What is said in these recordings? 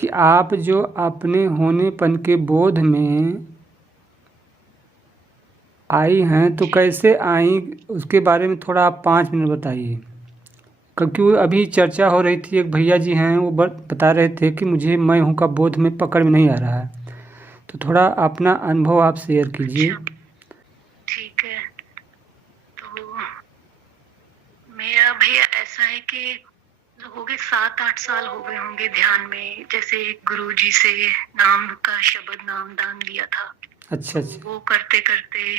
कि आप जो अपने होनेपन के बोध में आई हैं तो कैसे आई, उसके बारे में थोड़ा आप 5 मिनट बताइए। क्योंकि वो अभी चर्चा हो रही थी, एक भैया जी हैं वो बता रहे थे कि मुझे मैं हूँ का बोध में पकड़ में नहीं आ रहा है, तो थोड़ा अपना अनुभव आप शेयर कीजिए। अच्छा, ठीक है। तो मेरा भैया ऐसा है कि हो गए 7-8 साल हो गए होंगे ध्यान में, जैसे गुरुजी से नाम का शब्द नाम दान लिया था। अच्छा तो अच्छा। वो करते करते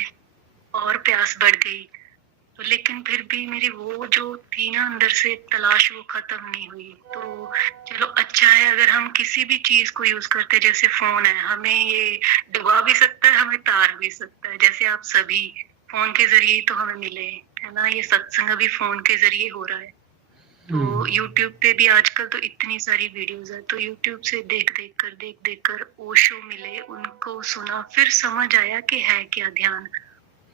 और प्यास बढ़ गई। तो लेकिन फिर भी मेरी वो जो थी ना अंदर से तलाश, वो खत्म नहीं हुई। तो चलो अच्छा है, अगर हम किसी भी चीज को यूज करते हैं, जैसे फोन है, हमें ये डुबा भी सकता है, हमें तार भी सकता है। जैसे आप सभी फोन के जरिए तो हमें मिले, है ना, ये सत्संग अभी फोन के जरिए हो रहा है। तो YouTube पे भी आजकल तो इतनी सारी वीडियोस है, तो YouTube से देख देख कर ओशो मिले, उनको सुना, फिर समझ आया कि है क्या ध्यान।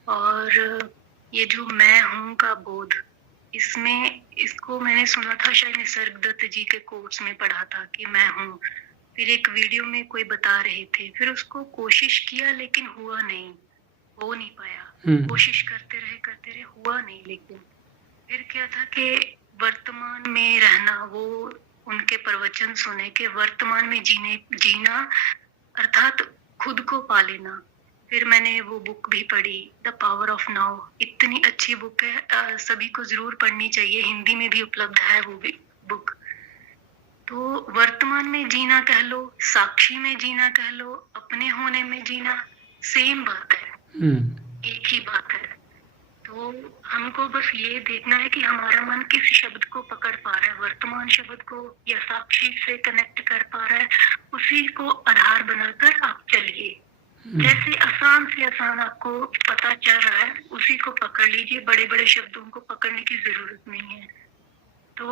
और ये जो मैं हूँ का बोध, इसमें इसको मैंने सुना था, शायद निसर्गदत्त जी के कोर्स में पढ़ा था कि मैं हूँ। फिर एक वीडियो में कोई बता रहे थे, फिर उसको कोशिश किया लेकिन हुआ नहीं, हो नहीं पाया। कोशिश करते रहे, हुआ नहीं। लेकिन फिर क्या था कि वर्तमान में रहना, वो उनके प्रवचन सुने के वर्तमान में जीना अर्थात खुद को पा लेना। फिर मैंने वो बुक भी पढ़ी, द पावर ऑफ नाउ। इतनी अच्छी बुक है, सभी को जरूर पढ़नी चाहिए, हिंदी में भी उपलब्ध है वो भी बुक। तो वर्तमान में जीना कह लो, साक्षी में जीना कह लो, अपने होने में जीना, सेम बात है, एक ही बात है। तो हमको बस ये देखना है कि हमारा मन किस शब्द को पकड़ पा रहा है, वर्तमान शब्द को या साक्षी से कनेक्ट कर पा रहा है, उसी को आधार बनाकर आप चलिए। जैसे आसान से आसान आपको पता चल रहा है, उसी को पकड़ लीजिए, बड़े बड़े शब्दों को पकड़ने की जरूरत नहीं है। तो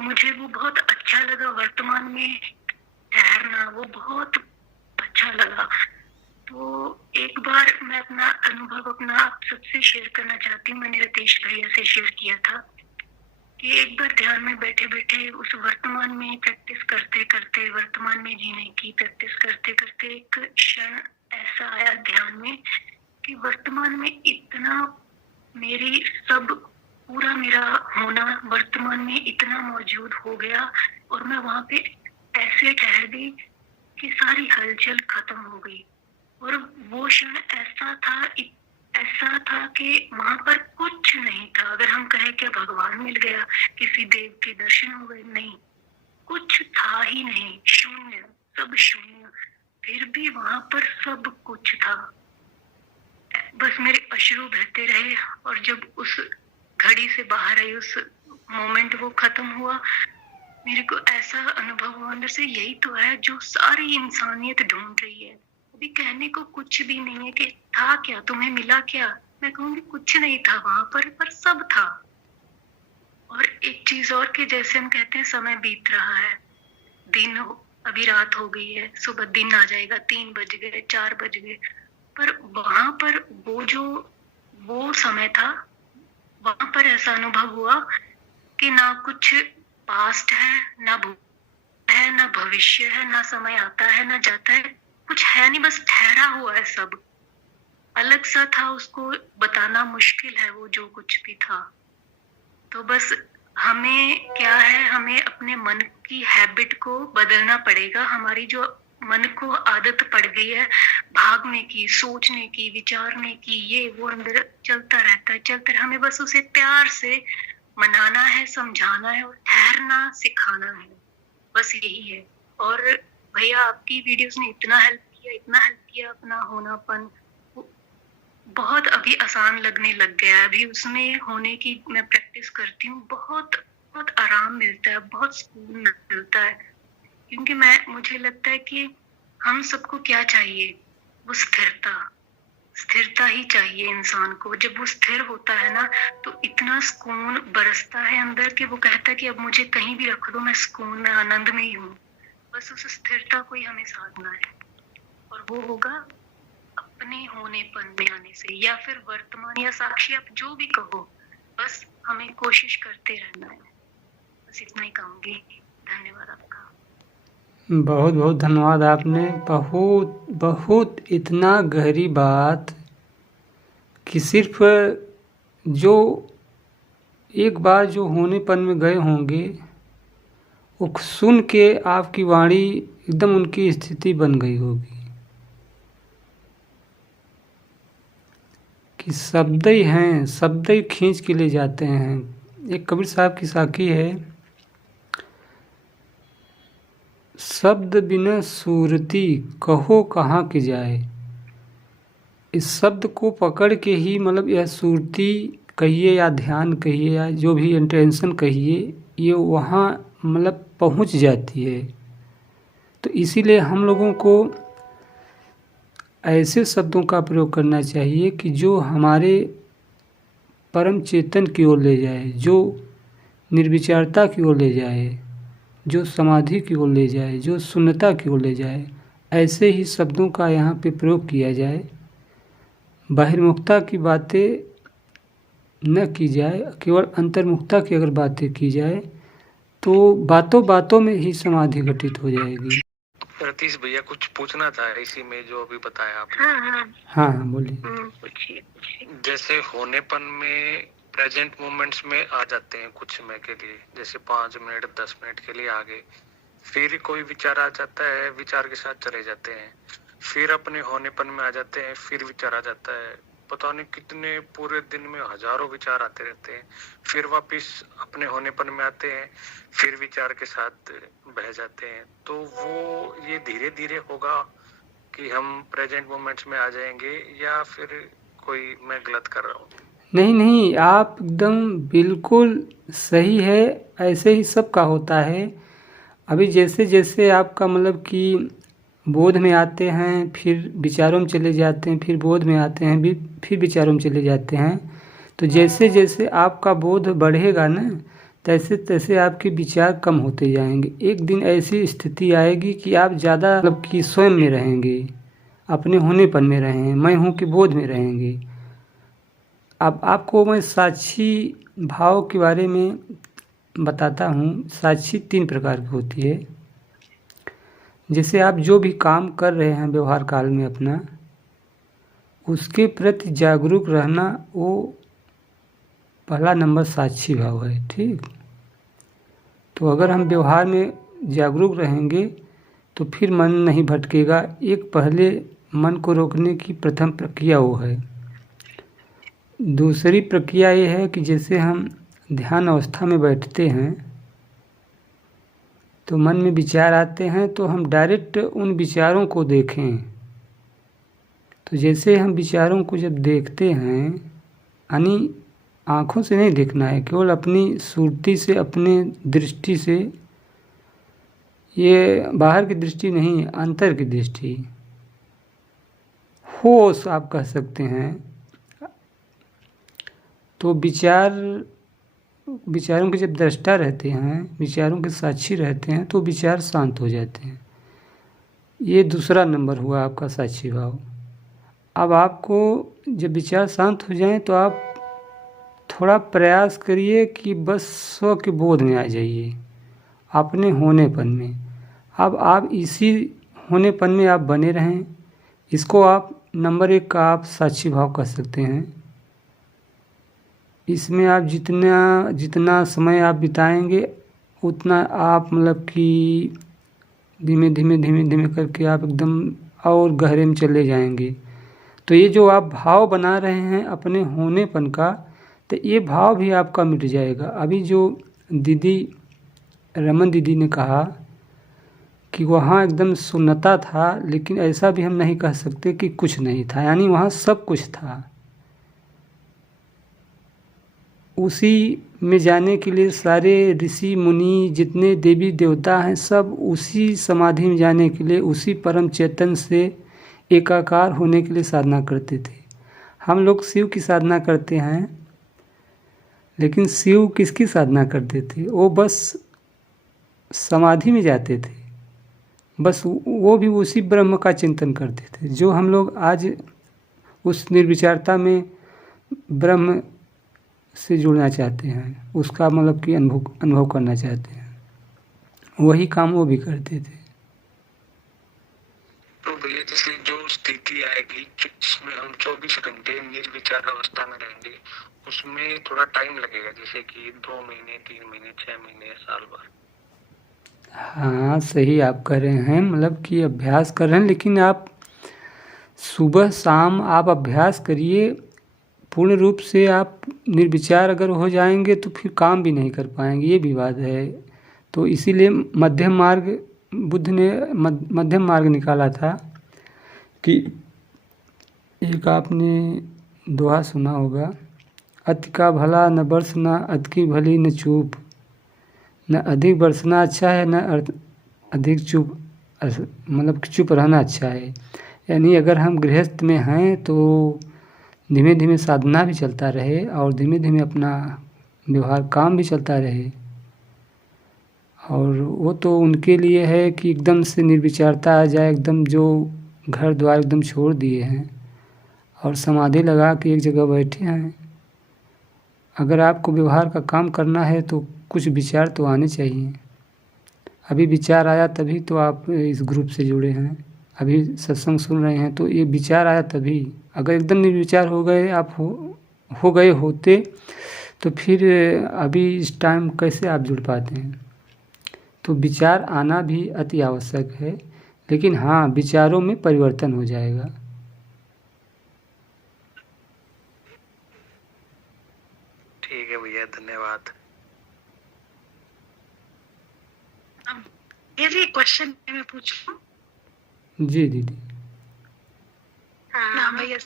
मुझे वो बहुत अच्छा लगा, वर्तमान में ठहरना, वो बहुत अच्छा लगा। तो एक बार मैं अपना अनुभव अपना आप सबसे शेयर करना चाहती हूँ। मैंने रितेश भैया से शेयर किया था कि एक बार ध्यान में बैठे बैठे उस वर्तमान में प्रैक्टिस करते करते, वर्तमान में जीने की प्रैक्टिस करते करते, एक क्षण ऐसा आया ध्यान में कि वर्तमान में इतना मेरी सब पूरा मेरा होना वर्तमान में इतना मौजूद हो गया, और मैं वहां पे ऐसे ठहर गई कि सारी हलचल खत्म हो गई। और वो क्षण ऐसा था कि वहां पर कुछ नहीं था। अगर हम कहें क्या भगवान मिल गया, किसी देव के दर्शन हो गए, नहीं, कुछ था ही नहीं, शून्य, सब शून्य। फिर भी वहां पर सब कुछ था, बस मेरे अश्रु बहते रहे। और जब उस घड़ी से बाहर आई, उस मोमेंट वो खत्म हुआ, मेरे को ऐसा अनुभव हुआ अंदर से, यही तो है जो सारी इंसानियत ढूंढ रही है। अभी कहने को कुछ भी नहीं है कि था क्या, तुम्हें मिला क्या। मैं कहूंगी कुछ नहीं था वहां पर सब था। और एक चीज और कि जैसे हम कहते हैं समय बीत रहा है, दिन अभी रात हो गई है, सुबह दिन आ जाएगा, 3 बज गए, 4 बज गए, पर वहां पर वो समय था, वहां पर ऐसा अनुभव हुआ कि ना कुछ पास्ट है, ना है, ना भविष्य है, ना समय आता है ना जाता है, कुछ है नहीं, बस ठहरा हुआ है सब। अलग सा था, उसको बताना मुश्किल है वो जो कुछ भी था। तो बस हमें क्या है, हमें अपने मन की हैबिट को बदलना पड़ेगा। हमारी जो मन को आदत पड़ गई है भागने की, सोचने की, विचारने की, ये वो अंदर चलता रहता है, हमें बस उसे प्यार से मनाना है, समझाना है और ठहरना सिखाना है, बस यही है। और भैया आपकी वीडियोस ने इतना हेल्प किया अपना होनापन बहुत अभी आसान लगने लग गया है। अभी उसमें होने की मैं प्रैक्टिस करती हूँ, बहुत बहुत आराम मिलता है, बहुत सुकून मिलता है। क्योंकि मुझे लगता है कि हम सबको क्या चाहिए, वो स्थिरता ही चाहिए इंसान को। जब वो स्थिर होता है ना, तो इतना सुकून बरसता है अंदर कि वो कहता है कि अब मुझे कहीं भी रख दो, मैं सुकून में आनंद में ही हूँ। बस उस स्थिरता को ही हमें साधना है, और वो होगा अपने होनेपन में आने से, या फिर वर्तमान या साक्षी, आप जो भी कहो, बस हमें कोशिश करते रहना है। बस इतना ही कहूंगी। धन्यवाद आपका। बहुत बहुत धन्यवाद। आपने बहुत बहुत इतना गहरी बात कि सिर्फ जो एक बार जो होनेपन में गए होंगे वो सुन के आपकी वाणी एकदम उनकी स्थिति बन गई होगी कि शब्द ही हैं, शब्द ही खींच के ले जाते हैं। एक कबीर साहब की साखी है, शब्द बिना सूरती कहो कहाँ के जाए। इस शब्द को पकड़ के ही मतलब यह सूरती कहिए या ध्यान कहिए या जो भी इंटेंशन कहिए, ये वहाँ मतलब पहुँच जाती है। तो इसीलिए हम लोगों को ऐसे शब्दों का प्रयोग करना चाहिए कि जो हमारे परम चेतन की ओर ले जाए, जो निर्विचारता की ओर ले जाए, जो समाधि की ओर ले जाए, जो शून्यता की ओर ले जाए। ऐसे ही शब्दों का यहाँ पे प्रयोग किया जाए। बहिर्मुखता की बातें न की जाए, केवल अंतर्मुखता की अगर बातें की जाए तो बातों बातों में ही समाधि घटित हो जाएगी। रतीश भैया कुछ पूछना था इसी में जो अभी बताया आपने। हाँ बोलिए। पूछिए। जैसे होनेपन में प्रेजेंट मोमेंट्स में आ जाते हैं कुछ समय के लिए, जैसे 5 मिनट 10 मिनट के लिए आगे, फिर कोई विचार आ जाता है, विचार के साथ चले जाते हैं, फिर अपने होनेपन में आ जाते हैं, फिर विचार आ जाता है, पता नहीं कितने पूरे दिन में हजारों विचार आते रहते हैं, फिर वापिस अपने होनेपन में आते हैं, फिर विचार के साथ बह जाते हैं। तो वो ये धीरे धीरे होगा कि हम प्रेजेंट मोमेंट्स में आ जाएंगे या फिर कोई मैं गलत कर रहा हूँ? नहीं, आप एकदम बिल्कुल सही है। ऐसे ही सबका होता है। अभी जैसे जैसे आपका मतलब कि बोध में आते हैं, फिर विचारों में चले जाते हैं, फिर बोध में आते हैं, फिर विचारों में चले जाते हैं। तो जैसे जैसे आपका बोध बढ़ेगा ना, तैसे तैसे आपके विचार कम होते जाएंगे। एक दिन ऐसी स्थिति आएगी कि आप ज़्यादा मतलब कि स्वयं में रहेंगे, अपने होनेपन में रहेंगे, मैं हूँ कि बोध में रहेंगे। अब आपको मैं साक्षी भाव के बारे में बताता हूँ। साक्षी 3 प्रकार की होती है। जैसे आप जो भी काम कर रहे हैं व्यवहार काल में अपना, उसके प्रति जागरूक रहना, वो पहला नंबर साक्षी भाव है। ठीक, तो अगर हम व्यवहार में जागरूक रहेंगे तो फिर मन नहीं भटकेगा। एक पहले मन को रोकने की प्रथम प्रक्रिया वो है। दूसरी प्रक्रिया ये है कि जैसे हम ध्यान अवस्था में बैठते हैं तो मन में विचार आते हैं, तो हम डायरेक्ट उन विचारों को देखें। तो जैसे हम विचारों को जब देखते हैं, यानी आँखों से नहीं देखना है, केवल अपनी सुरती से, अपने दृष्टि से, ये बाहर की दृष्टि नहीं, अंतर की दृष्टि, होश आप कह सकते हैं। तो विचारों के जब दृष्टा रहते हैं, विचारों के साक्षी रहते हैं, तो विचार शांत हो जाते हैं। ये दूसरा नंबर हुआ आपका साक्षी भाव। अब आपको जब विचार शांत हो जाएं तो आप थोड़ा प्रयास करिए कि बस स्व के बोध में आ जाइए, अपने होनेपन में। अब आप इसी होनेपन में आप बने रहें। इसको आप नंबर 1 का आप साक्षी भाव कह सकते हैं। इसमें आप जितना समय आप बिताएंगे उतना आप मतलब कि धीमे धीमे करके आप एकदम और गहरे में चले जाएंगे। तो ये जो आप भाव बना रहे हैं अपने होनेपन का, तो ये भाव भी आपका मिट जाएगा। अभी जो रमन दीदी ने कहा कि वहाँ एकदम शून्यता था, लेकिन ऐसा भी हम नहीं कह सकते कि कुछ नहीं था, यानी वहाँ सब कुछ था। उसी में जाने के लिए सारे ऋषि मुनि, जितने देवी देवता हैं, सब उसी समाधि में जाने के लिए, उसी परम चेतन से एकाकार होने के लिए साधना करते थे। हम लोग शिव की साधना करते हैं, लेकिन शिव किसकी साधना करते थे? वो बस समाधि में जाते थे, बस वो भी उसी ब्रह्म का चिंतन करते थे। जो हम लोग आज उस निर्विचारता में ब्रह्म से जुड़ना चाहते हैं, उसका मतलब कि अनुभव करना चाहते हैं, वही काम वो भी करते थे। भैया जैसे जो स्थिति आएगी जिसमें हम 24 घंटे निर्विचार अवस्था में रहेंगे, उसमें थोड़ा टाइम लगेगा, जैसे कि 2 महीने, 3 महीने, 6 महीने, साल भर। हाँ सही आप कर रहे हैं, मतलब कि अभ्यास कर रहे हैं, लेकिन आप सुबह शाम आप अभ्यास करिए। पूर्ण रूप से आप निर्विचार अगर हो जाएंगे तो फिर काम भी नहीं कर पाएंगे, ये भी बात है। तो इसीलिए मध्यम मार्ग बुद्ध ने मध्यम मार्ग निकाला था कि एक आपने दोहा सुना होगा, अति का भला न बरसना, अति की भली न चूप, न अधिक बरसना अच्छा है न अधिक चुप, मतलब चुप रहना अच्छा है। यानी अगर हम गृहस्थ में हैं तो धीमे धीमे साधना भी चलता रहे और धीमे धीमे अपना व्यवहार काम भी चलता रहे। और वो तो उनके लिए है कि एकदम से निर्विचारता आ जाए, एकदम जो घर द्वार एकदम छोड़ दिए हैं और समाधि लगा के एक जगह बैठे हैं। अगर आपको व्यवहार का काम करना है तो कुछ विचार तो आने चाहिए। अभी विचार आया तभी तो आप इस ग्रुप से जुड़े हैं, अभी सत्संग सुन रहे हैं, तो ये विचार आया तभी। अगर एकदम निर्विचार हो गए आप हो गए होते तो फिर अभी इस टाइम कैसे आप जुड़ पाते हैं। तो विचार आना भी अति आवश्यक है, लेकिन हाँ विचारों में परिवर्तन हो जाएगा। ठीक है भैया, धन्यवाद। ये भी क्वेश्चन मैं पूछूं? जी दीदी। हाँ भैया,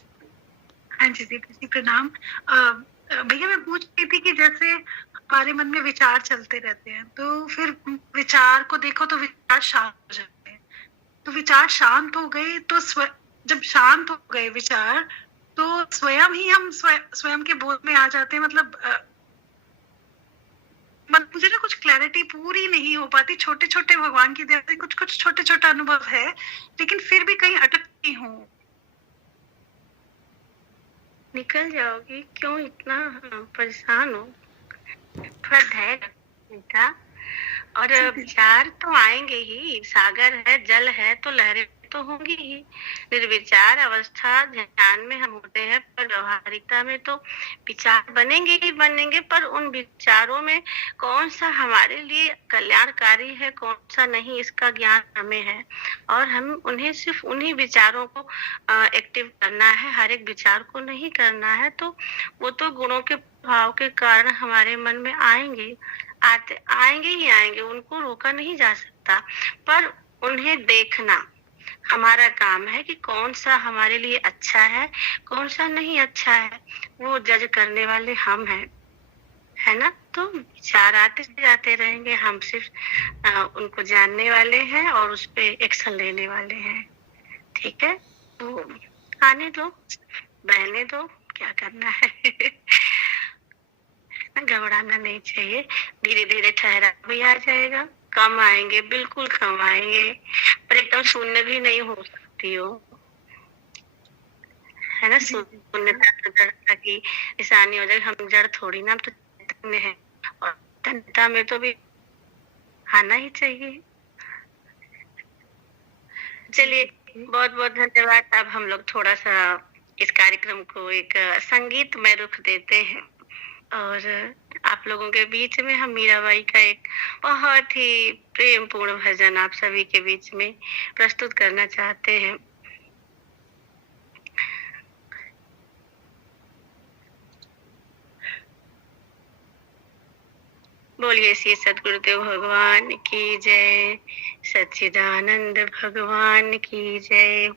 हाँ जी दीदी जी प्रणाम। भैया मैं पूछ रही थी कि जैसे हमारे मन में विचार चलते रहते हैं, तो फिर विचार को देखो तो विचार शांत हो जाते हैं। तो विचार शांत हो गए तो जब शांत हो गए विचार, तो स्वयं ही हम स्वयं के बोध में आ जाते हैं। मतलब मुझे ना कुछ क्लैरिटी पूरी नहीं हो पाती। छोटे छोटे भगवान की दया से कुछ कुछ छोटे छोटे अनुभव है, लेकिन फिर भी कहीं अटकती हूँ। निकल जाओगी, क्यों इतना परेशान हो? थोड़ा धैर्य रखो। और विचार तो आएंगे ही, सागर है, जल है तो लहरें तो होंगी ही। निर्विचार अवस्था ध्यान में हम होते हैं, पर व्यवहारिकता में तो विचार बनेंगे ही बनेंगे, पर उन विचारों में कौन सा हमारे लिए कल्याणकारी है, कौन सा नहीं, इसका ज्ञान हमें है। और हम उन्हें सिर्फ उन्हीं विचारों को एक्टिव करना है, हर एक विचार को नहीं करना है। तो वो तो गुणों के भाव के कारण हमारे मन में आएंगे ही आएंगे, उनको रोका नहीं जा सकता। पर उन्हें देखना हमारा काम है कि कौन सा हमारे लिए अच्छा है, कौन सा नहीं अच्छा है। वो जज करने वाले हम हैं, है ना। तो विचार आते जाते रहेंगे, हम सिर्फ उनको जानने वाले हैं और उस पे एक्शन लेने वाले हैं। ठीक है, तो आने दो, बहने दो, क्या करना है। घबराना नहीं चाहिए, धीरे धीरे ठहराव भी आ जाएगा। कम आएंगे, बिल्कुल कम आएंगे, पर एकदम शून्य भी नहीं हो सकती हो, है ना। शून्यता तो जड़ता की निशानी हो जाएगी। हम जड़ थोड़ी ना, हम तो चैतन्य है, और चैतन्यता में तो भी आना ही चाहिए। चलिए, बहुत बहुत धन्यवाद। अब हम लोग थोड़ा सा इस कार्यक्रम को एक संगीतमय रुख देते हैं, और आप लोगों के बीच में हम मीराबाई का एक बहुत ही प्रेम पूर्ण भजन आप सभी के बीच में प्रस्तुत करना चाहते हैं। बोलिए श्री सद्गुरुदेव भगवान की जय, सच्चिदानंद भगवान की जय।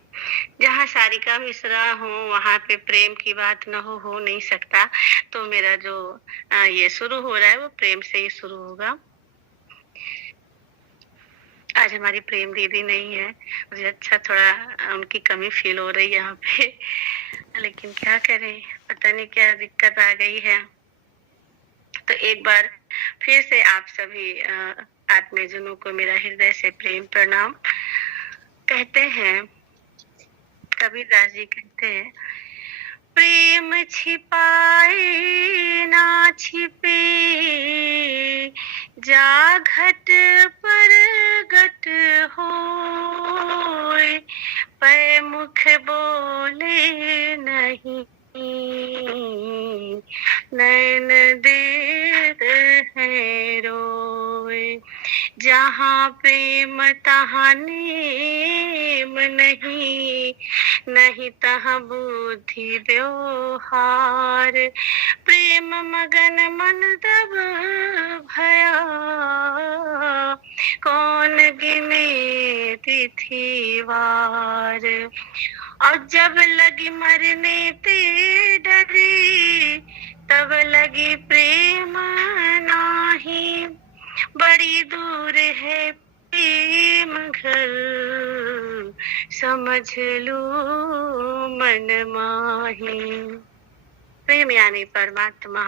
जहाँ सारिका मिश्रा हो वहाँ पे प्रेम की बात न हो नहीं सकता। तो मेरा जो ये शुरू हो रहा है वो प्रेम से ही शुरू होगा। आज हमारी प्रेम दीदी नहीं है, मुझे अच्छा थोड़ा उनकी कमी फील हो रही है यहाँ पे, लेकिन क्या करें, पता नहीं क्या दिक्कत आ गई है। तो एक बार फिर से आप सभी आत्मीयजनों को मेरा हृदय से प्रेम प्रणाम। कहते हैं, कबीरदास जी कहते हैं, प्रेम छिपाए ना छिपे, जा घट पर घट होए, पर मुख बोले नहीं, नैन देर है रोए। जहाँ प्रेम तहाँ नेम नहीं, नहीं तहाँ बुद्धि व्यवहार। प्रेम मगन मन तब भया, कौन गिने तिथि वार। और जब लगी मरने ते डरे, तब लगी प्रेम नाही। बड़ी दूर है प्रेम घर, समझ लो मन माही। प्रेम यानी परमात्मा,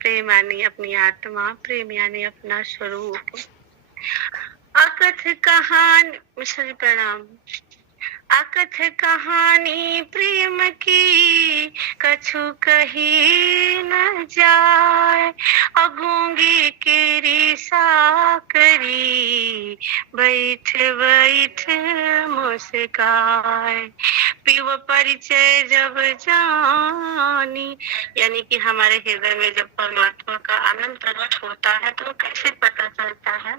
प्रेम यानी अपनी आत्मा, प्रेम यानी अपना स्वरूप। अकथ कहानी, मिश्र प्रणाम। अकथ कहानी प्रेम की, कछु कही न जाए। अगूंगी केरी साकरी, बैठ बैठ मुस्काए। पिव परिचय जब जानी, यानी कि हमारे हृदय में जब परमात्मा का आनंद प्रकट होता है तो कैसे पता चलता है।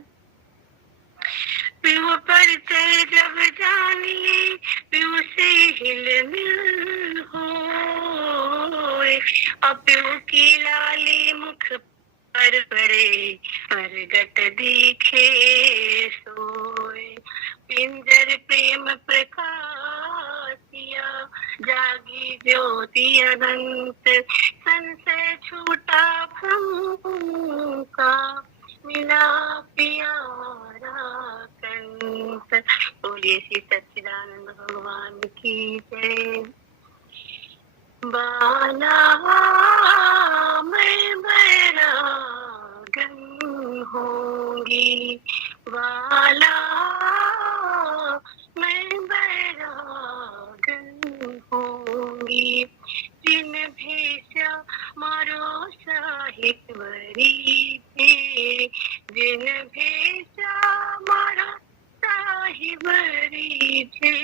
पिव परिचय जब जानिए, पिव से हिल मिल होए। और पिव की लाली मुख पर पड़े, प्रगट दिखे सोए। पिंजर प्रेम प्रकाशिया, जागी ज्योति अनंत। संशय छूटा भ्रम का, मिला प्यारा कंस। बोलिए श्री सच्चिदानंद भगवान की जय। बाला मैं बैरागन होंगी, बाला मैं बैरागन होंगी। जिन भेषा मारो साहिबरी थे, जिन भेषा मारो साहिबरी थे,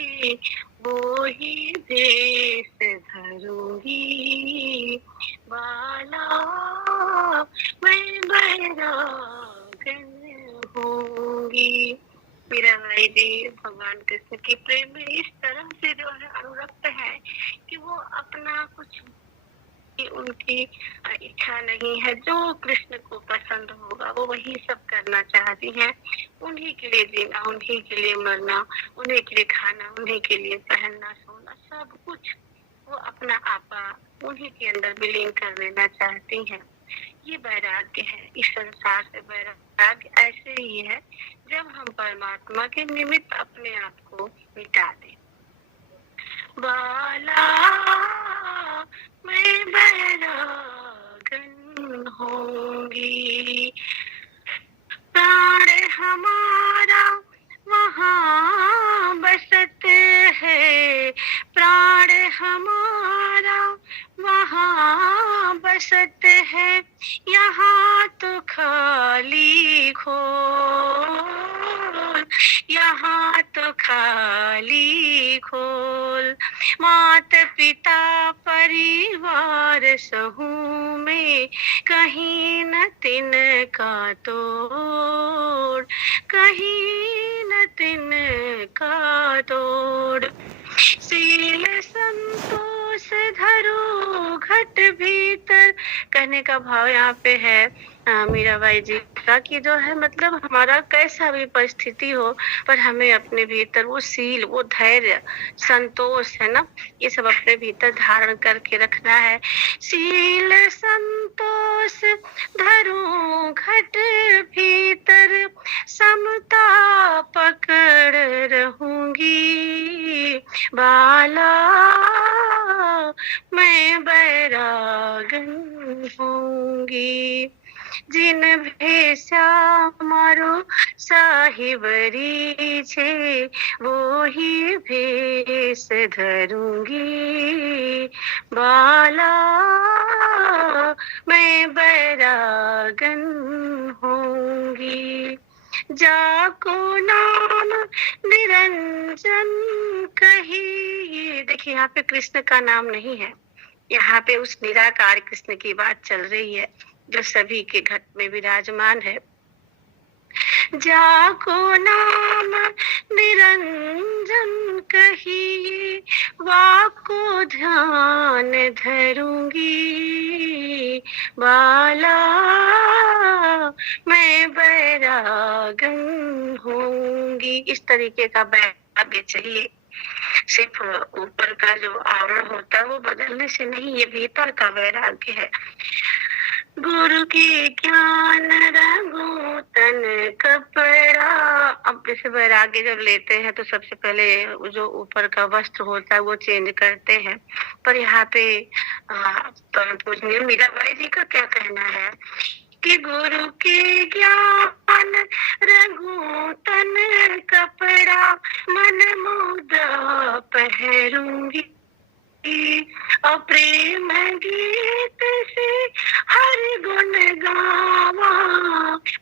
वो ही भेष धरूंगी। बाला मैं बैरागन होंगी। मीराबाई जी भगवान कृष्ण के प्रेम में इस तरह से जो है अनुरक्त है कि वो अपना कुछ उनकी इच्छा नहीं है। जो कृष्ण को पसंद होगा वो वही सब करना चाहती हैं। उन्हीं के लिए जीना, उन्हीं के लिए मरना, उन्हीं के लिए खाना, उन्हीं के लिए पहनना, सोना, सब कुछ वो अपना आपा उन्हीं के अंदर विलीन कर लेना चाहती हैं। ये वैराग्य है। इस संसार से वैराग्य ऐसे ही है जब हम परमात्मा के निमित्त अपने आप को मिटा दें। बाला मैं बैरागन होंगी। प्राण हमारा वहाँ बसत है, प्राण हमारा वहाँ बसत है। यहाँ तो खाली खोल, यहाँ तो खाली खोल। मात पिता परिवार सहू में, कहीं न तिन का तोड़, कहीं न तिन का तोड़। शील संतोष धरो घट भीतर, कहने का भाव यहाँ पे है मीराबाई जी का कि जो है मतलब हमारा कैसा भी परिस्थिति हो पर हमें अपने भीतर वो शील, वो धैर्य, संतोष है ना, ये सब अपने भीतर धारण करके रखना है। शील संतोष धरो घट भीतर, समता पकड़ रहूंगी। बाला मैं बैरागन होंगी। जिन भेषा मारो साहिबरी छे, वो ही भेष धरूंगी। बाला मैं बैरागन होंगी। जाको नाम निरंजन कहिए। देखिए यहाँ पे कृष्ण का नाम नहीं है, यहाँ पे उस निराकार कृष्ण की बात चल रही है जो सभी के घट में विराजमान है। जाको नाम निरंजन कहिए, वाको ध्यान धरूंगी, बाला मैं बैरागन होंगी। इस तरीके का वैराग्य चाहिए। सिर्फ ऊपर का जो आवरण होता है वो बदलने से नहीं, ये भीतर का वैराग्य है। गुरु के ज्ञान रंगो तन कपड़ा। अब जैसे वैराग्य जब लेते हैं तो सबसे पहले जो ऊपर का वस्त्र होता है वो चेंज करते हैं, पर यहाँ पे परम पूजनीय मीराबाई जी का क्या कहना है कि गुरु के ज्ञान रंगो तन कपड़ा, मन मुद्दा पहरूंगी, और प्रेम गीत से हर गुण गावा,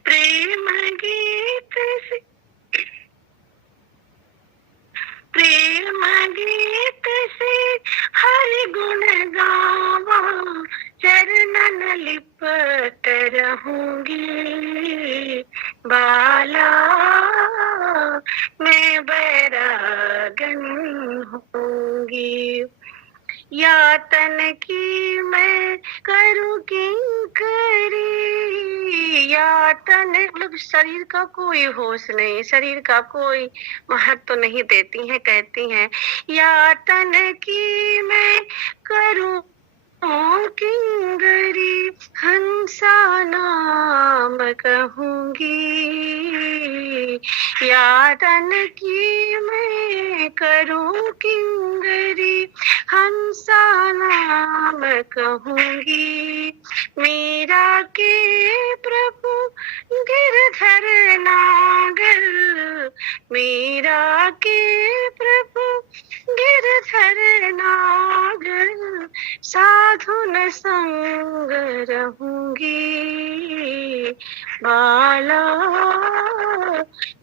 प्रेम गीत से प्रेम गीत से हर गुण गावा, चरणन लिपट रहूंगी, बाला मैं बैरागन होंगी। यातन की मैं करूँ किंकरी, यातन मतलब शरीर का कोई होश नहीं, शरीर का कोई महत्व तो नहीं देती हैं, कहती हैं यातन की मैं करूँ किंगरी, हंसा नाम कहूंगी, यातन की मैं करूँ किंगरी, हंसा नाम कहूंगी, मीरा के प्रभु गिरधर नागर, मीरा के प्रभु गिरधर नागर, साधुन संग रहूंगी, बाला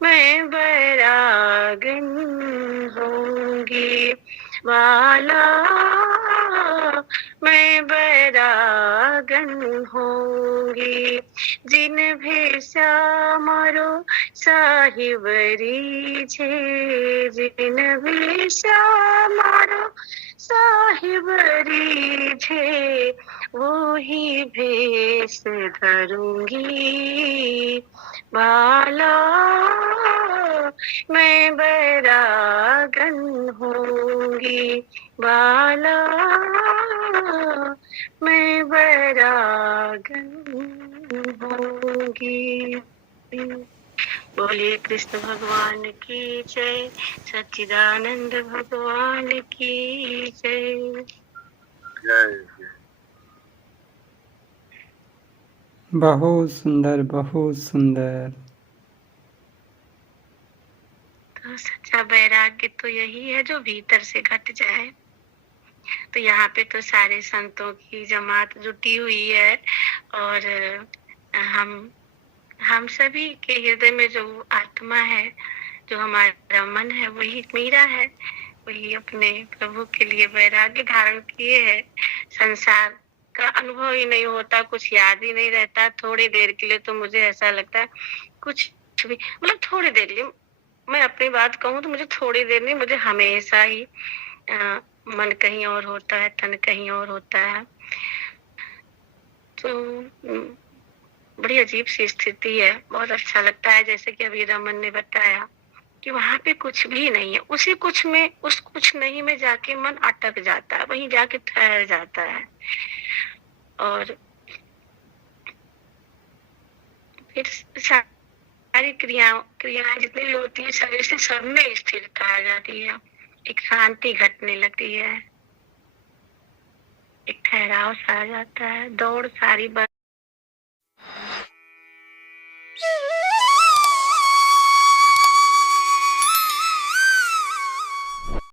मैं बैरागन होंगी, बाला मैं बैरागन होंगी। जिन भेषा मारो साहिबरी छे, जिन भेषा मारो साहिबरी छे, वो ही भेष धरूंगी, बाला मैं बैरागन होंगी, बाला मैं बैरागन होंगी। बोलिए कृष्ण भगवान की जय, सच्चिदानंद भगवान की जय। बहुत सुंदर, बहुत सुंदर। तो सच्चा वैराग्य तो यही है जो भीतर से घट जाए। तो यहाँ पे तो सारे संतों की जमात जुटी हुई है, और हम सभी के हृदय में जो आत्मा है, जो हमारा मन है, वही मीरा है, वही अपने प्रभु के लिए वैराग्य धारण किए है। संसार का अनुभव ही नहीं होता, कुछ याद ही नहीं रहता। थोड़ी देर के लिए तो मुझे ऐसा लगता है कुछ भी, मतलब थोड़ी देर लिए, मैं अपनी बात कहूँ तो मुझे थोड़ी देर नहीं, मुझे हमेशा ही मन कहीं और होता है, तन कहीं और होता है। तो बड़ी अजीब सी स्थिति है। बहुत अच्छा लगता है, जैसे कि अभी रमन ने बताया कि वहां पे कुछ भी नहीं है, उसी कुछ में, उस कुछ नहीं में जाके मन अटक जाता है, वहीं जाके ठहर जाता है, और फिर सारी क्रियाएं जितनी भी होती है शरीर से, सब में स्थिरता आ जाती है, एक शांति घटने लगती है, एक ठहराव सा आ जाता है, दौड़ सारी